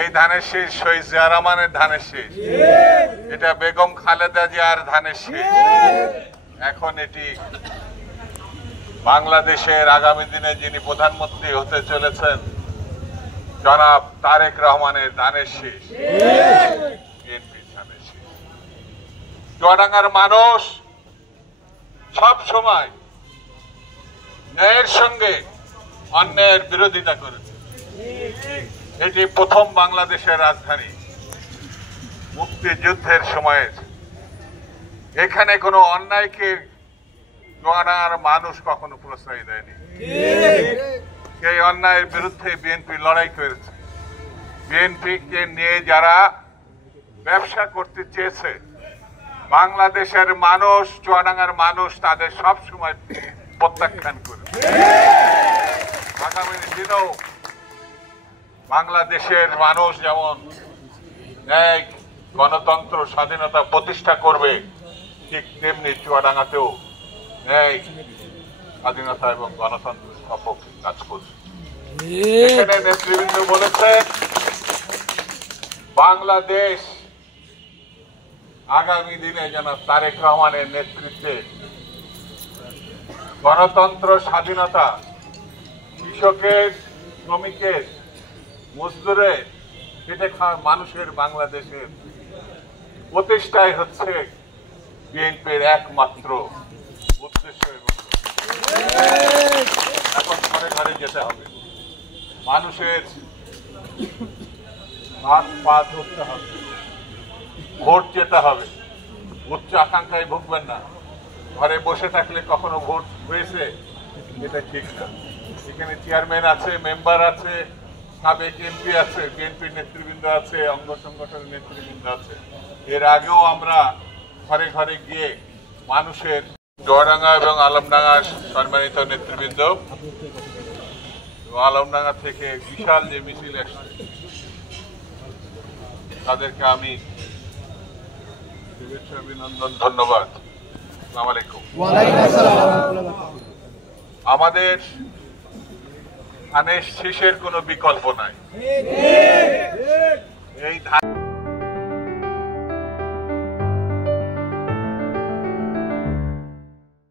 এই ধানের শীষ শহীদ জিয়া রহমানের ধানের শীষ, এটা বেগম খালেদা জিয়ার ধানের শীষ। এখন এটি বাংলাদেশের আগামী দিনে যিনি প্রধানমন্ত্রী হতে চলেছেন জনাব তারেক রহমানের ধানের শীষ, বিএনপির ধানের শীষ। চুয়াডাঙ্গার মানুষ সব সময় ন্যায়ের সঙ্গে অন্যায়ের বিরোধিতা করেছে। এটি প্রথম বাংলাদেশের রাজধানী, মুক্তিযুদ্ধের সময়ের। এখানে কোনো অন্যায়কে চুয়াডাঙ্গার মানুষ কখনো প্রশ্রয় দেয়নি। সেই অন্যায়ের বিরুদ্ধে বিএনপি লড়াই করেছে। বিএনপিকে নিয়ে যারা ব্যবসা করতে চেয়েছে, বাংলাদেশের মানুষ, চুয়াডাঙ্গার মানুষ তাদের সব সময় প্রত্যাখ্যান করেছে। আগামী দিনেও বাংলাদেশের মানুষ যেমন ন্যায়, গণতন্ত্র, স্বাধীনতা প্রতিষ্ঠা করবে, ঠিক তেমনি চুয়াডাঙ্গাতেও ন্যায়, স্বাধীনতা এবং গণতন্ত্রের সপক্ষে কাজ করবে। এখানে নেতৃবৃন্দ বলেছেন বাংলাদেশ আগামী দিনে যেন তারেক রহমানের নেতৃত্বে গণতন্ত্র, স্বাধীনতা, কৃষকের, শ্রমিকের, মজদুরের, খেটে খাওয়া মানুষের বাংলাদেশের প্রতিষ্ঠাই হচ্ছে বিএনপির একমাত্র উদ্দেশ্য। এবং এখন ঘরে ঘরে যেতে হবে, মানুষের হাত পা ধরতে হবে, ভোট যেতে হবে। উচ্চ আকাঙ্ক্ষায় ভুগবেন না। ঘরে বসে থাকলে কখনো ভোট হয়েছে এটা ঠিক না। এখানে চেয়ারম্যান আছে, মেম্বার আছে, সাবেক এমপি আছে, বিএনপির নেতৃবৃন্দ আছে, অঙ্গ সংগঠনের নেতৃবৃন্দ আছে। এর আগেও আমরা ঘরে ঘরে গিয়ে মানুষের, চুয়াডাঙ্গা এবং আলমডাঙ্গার সম্মানিত নেতৃবৃন্দ, আলমডাঙ্গা থেকে বিশাল যে মিছিল আসছে তাদেরকে আমি শুভেচ্ছা, অভিনন্দন, ধন্যবাদ। আসসালামু আলাইকুম। আমাদের ধানের শীষের কোনো বিকল্প নাই। এই